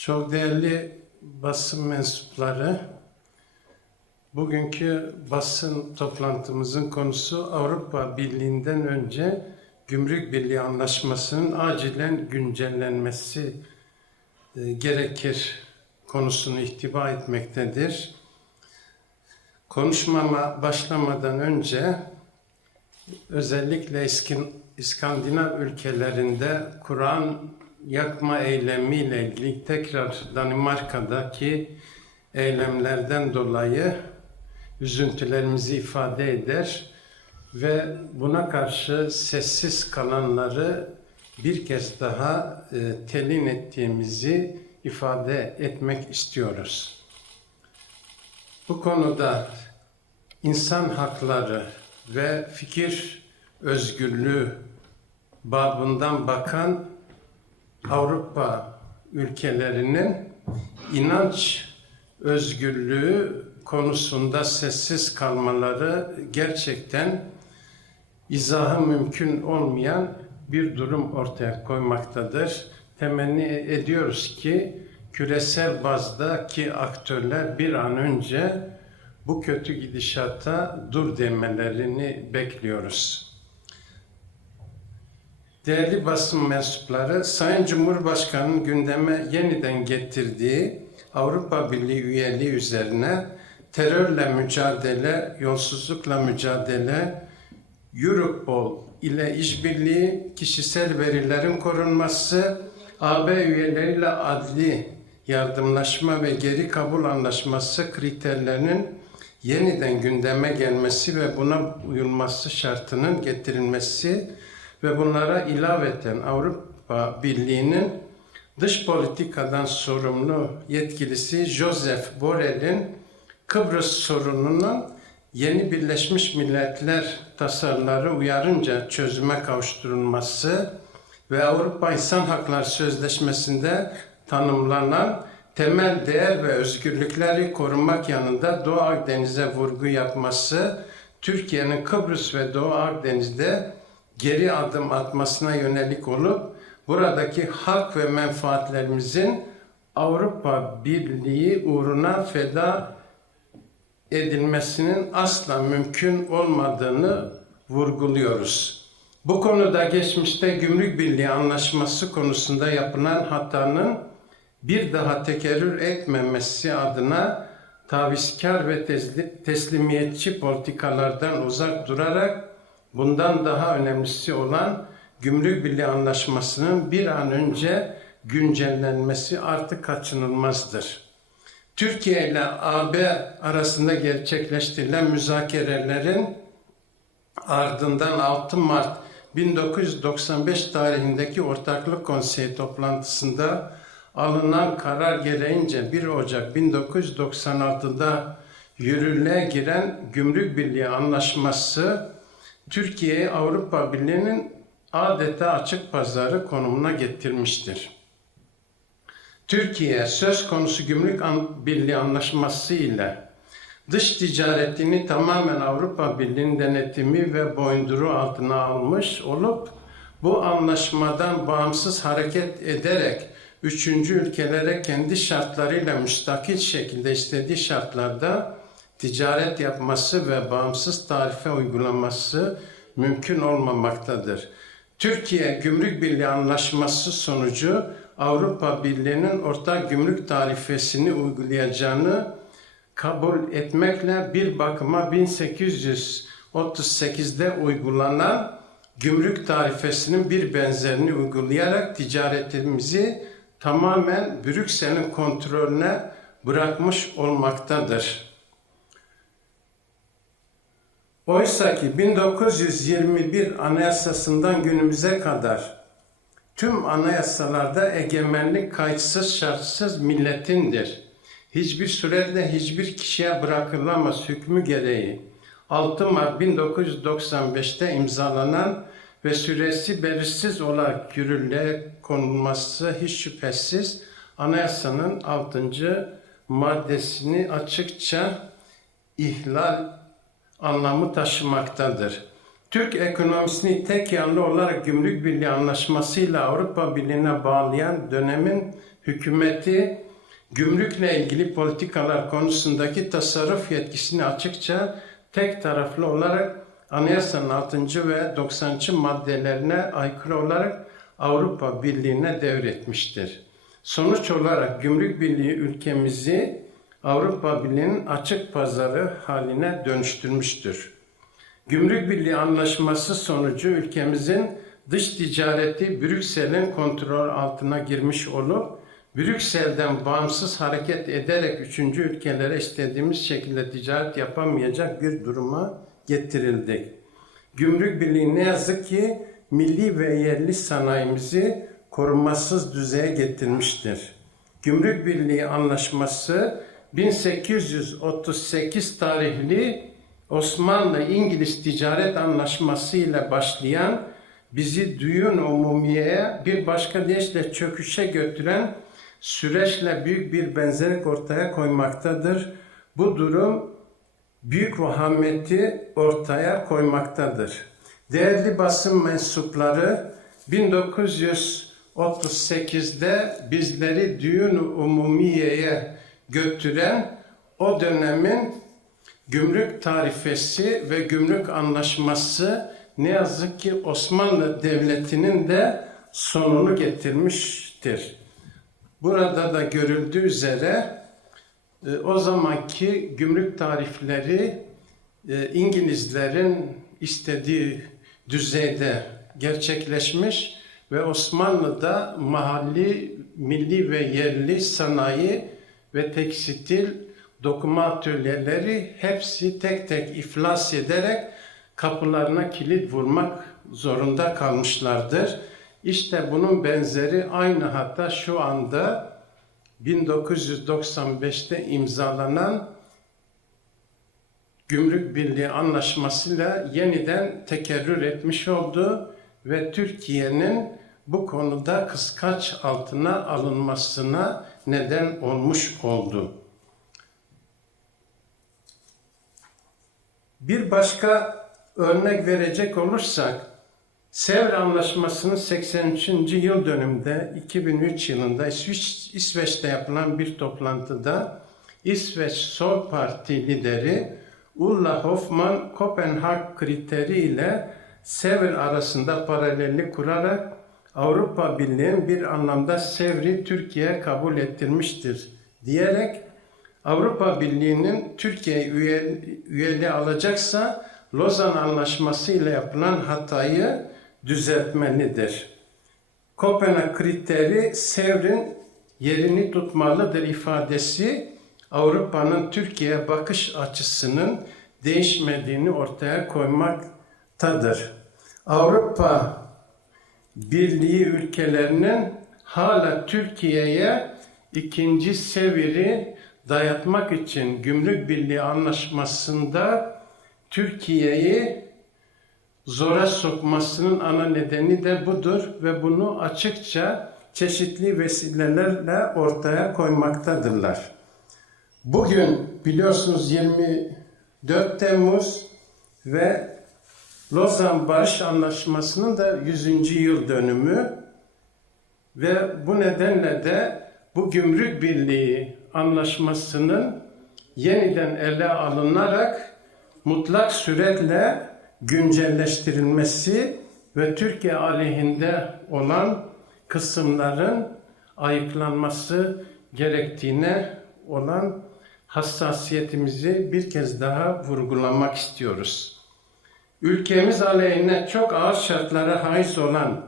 Çok değerli basın mensupları, bugünkü basın toplantımızın konusu Avrupa Birliği'nden önce Gümrük Birliği Anlaşması'nın acilen güncellenmesi e, gerekir konusunu ihtiva etmektedir. Konuşmama başlamadan önce özellikle İskandinav ülkelerinde Kur'an yakma eylemiyle ilgili tekrar Danimarka'daki eylemlerden dolayı üzüntülerimizi ifade eder ve buna karşı sessiz kalanları bir kez daha e, telin ettiğimizi ifade etmek istiyoruz. Bu konuda insan hakları ve fikir özgürlüğü babından bakan Avrupa ülkelerinin inanç özgürlüğü konusunda sessiz kalmaları gerçekten izahı mümkün olmayan bir durum ortaya koymaktadır. Temenni ediyoruz ki küresel bazdaki aktörler bir an önce bu kötü gidişata dur demelerini bekliyoruz. Değerli basın mensupları, Sayın Cumhurbaşkanı'nın gündeme yeniden getirdiği Avrupa Birliği üyeliği üzerine terörle mücadele, yolsuzlukla mücadele, Europol ile işbirliği, kişisel verilerin korunması, AB üyeleriyle adli yardımlaşma ve geri kabul anlaşması kriterlerinin yeniden gündeme gelmesi ve buna uyulması şartının getirilmesi ve bunlara ilaveten Avrupa Birliği'nin dış politikadan sorumlu yetkilisi Joseph Borrell'in Kıbrıs sorununun yeni Birleşmiş Milletler tasarıları uyarınca çözüme kavuşturulması ve Avrupa İnsan Hakları Sözleşmesi'nde tanımlanan temel değer ve özgürlükleri korumak yanında Doğu Akdeniz'e vurgu yapması, Türkiye'nin Kıbrıs ve Doğu Akdeniz'de geri adım atmasına yönelik olup buradaki hak ve menfaatlerimizin Avrupa Birliği uğruna feda edilmesinin asla mümkün olmadığını vurguluyoruz. Bu konuda geçmişte Gümrük Birliği Anlaşması konusunda yapılan hatanın bir daha tekerrür etmemesi adına tavizkar ve tesli- teslimiyetçi politikalardan uzak durarak bundan daha önemlisi olan Gümrük Birliği Anlaşması'nın bir an önce güncellenmesi artık kaçınılmazdır. Türkiye ile AB arasında gerçekleştirilen müzakerelerin ardından 6 Mart 1995 tarihindeki Ortaklık Konseyi toplantısında alınan karar gereğince 1 Ocak 1996'da yürürlüğe giren Gümrük Birliği Anlaşması Türkiye'yi Avrupa Birliği'nin adeta açık pazarı konumuna getirmiştir. Türkiye söz konusu Gümrük Birliği Anlaşması ile dış ticaretini tamamen Avrupa Birliği'nin denetimi ve boyunduruğu altına almış olup bu anlaşmadan bağımsız hareket ederek üçüncü ülkelere kendi şartlarıyla müstakil şekilde istediği şartlarda ticaret yapması ve bağımsız tarife uygulaması mümkün olmamaktadır. Türkiye Gümrük Birliği Anlaşması sonucu Avrupa Birliği'nin ortak gümrük tarifesini uygulayacağını kabul etmekle bir bakıma 1838'de uygulanan gümrük tarifesinin bir benzerini uygulayarak ticaretimizi tamamen Brüksel'in kontrolüne bırakmış olmaktadır. Oysa ki 1921 Anayasasından günümüze kadar tüm anayasalarda egemenlik kayıtsız şartsız milletindir. Hiçbir surette hiçbir kişiye bırakılamaz hükmü gereği 6 Mart 1995'te imzalanan ve süresi belirsiz olarak yürürlüğe konulması hiç şüphesiz anayasanın 6. maddesini açıkça ihlal anlamı taşımaktadır. Türk ekonomisini tek yanlı olarak Gümrük Birliği Anlaşması'yla Avrupa Birliği'ne bağlayan dönemin hükümeti gümrükle ilgili politikalar konusundaki tasarruf yetkisini açıkça tek taraflı olarak Anayasanın 6. ve 90. maddelerine aykırı olarak Avrupa Birliği'ne devretmiştir. Sonuç olarak Gümrük Birliği ülkemizi Avrupa Birliği'nin açık pazarı haline dönüştürmüştür. Gümrük Birliği Anlaşması sonucu ülkemizin dış ticareti Brüksel'in kontrol altına girmiş olup Brüksel'den bağımsız hareket ederek üçüncü ülkelere istediğimiz şekilde ticaret yapamayacak bir duruma getirildik. Gümrük Birliği ne yazık ki milli ve yerli sanayimizi korumasız düzeye getirmiştir. Gümrük Birliği Anlaşması 1838 tarihli Osmanlı-İngiliz ticaret anlaşması ile başlayan bizi düğün umumiyeye bir başka deyişle çöküşe götüren süreçle büyük bir benzerlik ortaya koymaktadır. Bu durum büyük vahameti ortaya koymaktadır. Değerli basın mensupları 1938'de bizleri düğün umumiyeye götüren o dönemin gümrük tarifesi ve gümrük anlaşması ne yazık ki Osmanlı Devleti'nin de sonunu getirmiştir. Burada da görüldüğü üzere e, o zamanki gümrük tarifleri e, İngilizlerin istediği düzeyde gerçekleşmiş ve Osmanlı'da mahalli, milli ve yerli sanayi ve tekstil dokuma atölyeleri hepsi tek tek iflas ederek kapılarına kilit vurmak zorunda kalmışlardır. İşte bunun benzeri aynı hatta şu anda 1995'te imzalanan Gümrük Birliği Anlaşması'yla yeniden tekerrür etmiş oldu ve Türkiye'nin bu konuda kıskaç altına alınmasına neden olmuş oldu. Bir başka örnek verecek olursak, Sevr Anlaşması'nın 83. yıl dönümünde 2003 yılında İsviç, İsveç'te yapılan bir toplantıda İsveç Sol Parti lideri Ulla Hoffman Kopenhag kriteri ile Sevr arasında paralellik kurarak Avrupa Birliği'nin bir anlamda Sevr'i Türkiye kabul ettirmiştir diyerek Avrupa Birliği'nin Türkiye üye, üyeliği alacaksa Lozan Anlaşması ile yapılan hatayı düzeltmelidir. Kopenhag kriteri Sevr'in yerini tutmalıdır ifadesi Avrupa'nın Türkiye bakış açısının değişmediğini ortaya koymaktadır. Avrupa Birliği ülkelerinin hala Türkiye'ye ikinci seviri dayatmak için Gümrük Birliği Anlaşması'nda Türkiye'yi zora sokmasının ana nedeni de budur ve bunu açıkça çeşitli vesilelerle ortaya koymaktadırlar. Bugün biliyorsunuz 24 Temmuz ve Lozan Barış Anlaşması'nın da 100. yıl dönümü ve bu nedenle de bu Gümrük Birliği Anlaşması'nın yeniden ele alınarak mutlak süretle güncelleştirilmesi ve Türkiye aleyhinde olan kısımların ayıklanması gerektiğine olan hassasiyetimizi bir kez daha vurgulamak istiyoruz. Ülkemiz aleyhine çok ağır şartlara haiz olan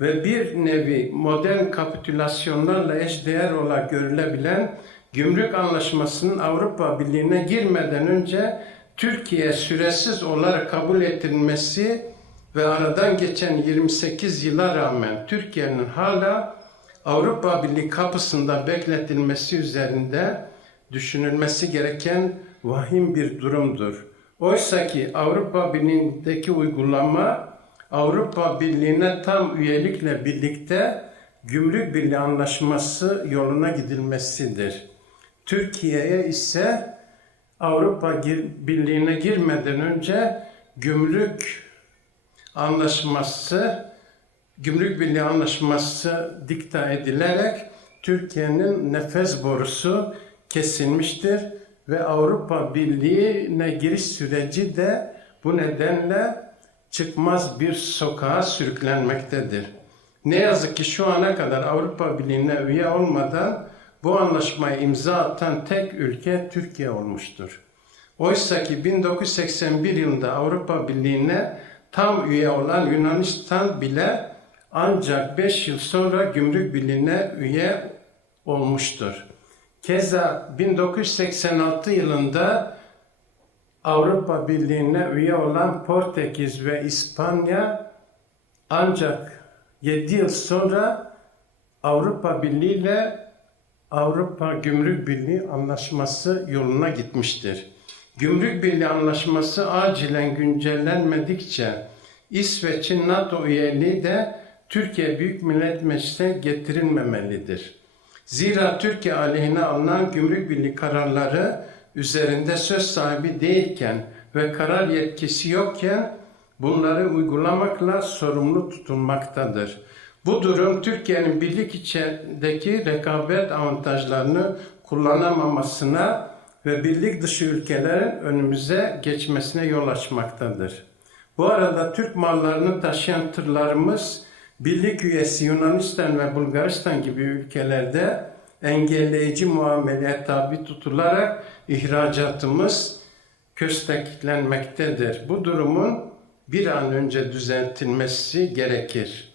ve bir nevi modern kapitülasyonlarla eşdeğer olarak görülebilen Gümrük Anlaşması'nın Avrupa Birliği'ne girmeden önce Türkiye süresiz olarak kabul edilmesi ve aradan geçen 28 yıla rağmen Türkiye'nin hala Avrupa Birliği kapısında bekletilmesi üzerinde düşünülmesi gereken vahim bir durumdur. Oysa ki Avrupa Birliği'ndeki uygulama Avrupa Birliği'ne tam üyelikle birlikte Gümrük Birliği Anlaşması yoluna gidilmesidir. Türkiye'ye ise Avrupa Birliği'ne girmeden önce gümrük anlaşması, Gümrük Birliği Anlaşması dikta edilerek Türkiye'nin nefes borusu kesilmiştir ve Avrupa Birliği'ne giriş süreci de bu nedenle çıkmaz bir sokağa sürüklenmektedir. Ne yazık ki şu ana kadar Avrupa Birliği'ne üye olmadan bu anlaşmayı imza atan tek ülke Türkiye olmuştur. Oysa ki 1981 yılında Avrupa Birliği'ne tam üye olan Yunanistan bile ancak 5 yıl sonra Gümrük Birliği'ne üye olmuştur. Keza 1986 yılında Avrupa Birliği'ne üye olan Portekiz ve İspanya ancak 7 yıl sonra Avrupa Birliği ile Avrupa Gümrük Birliği Anlaşması yoluna gitmiştir. Gümrük Birliği Anlaşması acilen güncellenmedikçe İsveç'in NATO üyeliği de Türkiye Büyük Millet Meclisi'ne getirilmemelidir. Zira Türkiye aleyhine alınan gümrük birliği kararları üzerinde söz sahibi değilken ve karar yetkisi yokken bunları uygulamakla sorumlu tutulmaktadır. Bu durum Türkiye'nin birlik içindeki rekabet avantajlarını kullanamamasına ve birlik dışı ülkelerin önümüze geçmesine yol açmaktadır. Bu arada Türk mallarını taşıyan tırlarımız birlik üyesi Yunanistan ve Bulgaristan gibi ülkelerde engelleyici muameleye tabi tutularak ihracatımız kösteklenmektedir. Bu durumun bir an önce düzeltilmesi gerekir.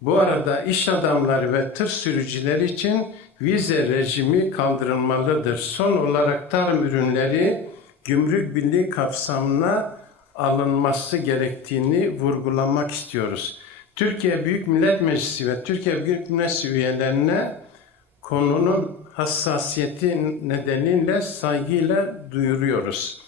Bu arada iş adamları ve tır sürücüleri için vize rejimi kaldırılmalıdır. Son olarak tarım ürünleri gümrük birliği kapsamına alınması gerektiğini vurgulamak istiyoruz. Türkiye Büyük Millet Meclisi ve Türkiye Büyük Millet Meclisi üyelerine konunun hassasiyeti nedeniyle saygıyla duyuruyoruz.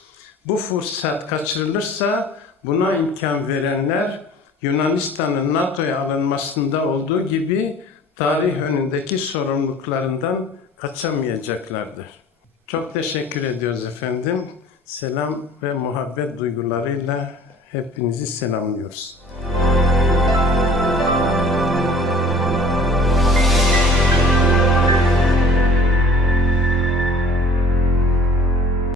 Bu fırsat kaçırılırsa buna imkan verenler Yunanistan'ın NATO'ya alınmasında olduğu gibi tarih önündeki sorumluluklarından kaçamayacaklardır. Çok teşekkür ediyoruz efendim. Selam ve muhabbet duygularıyla hepinizi selamlıyoruz.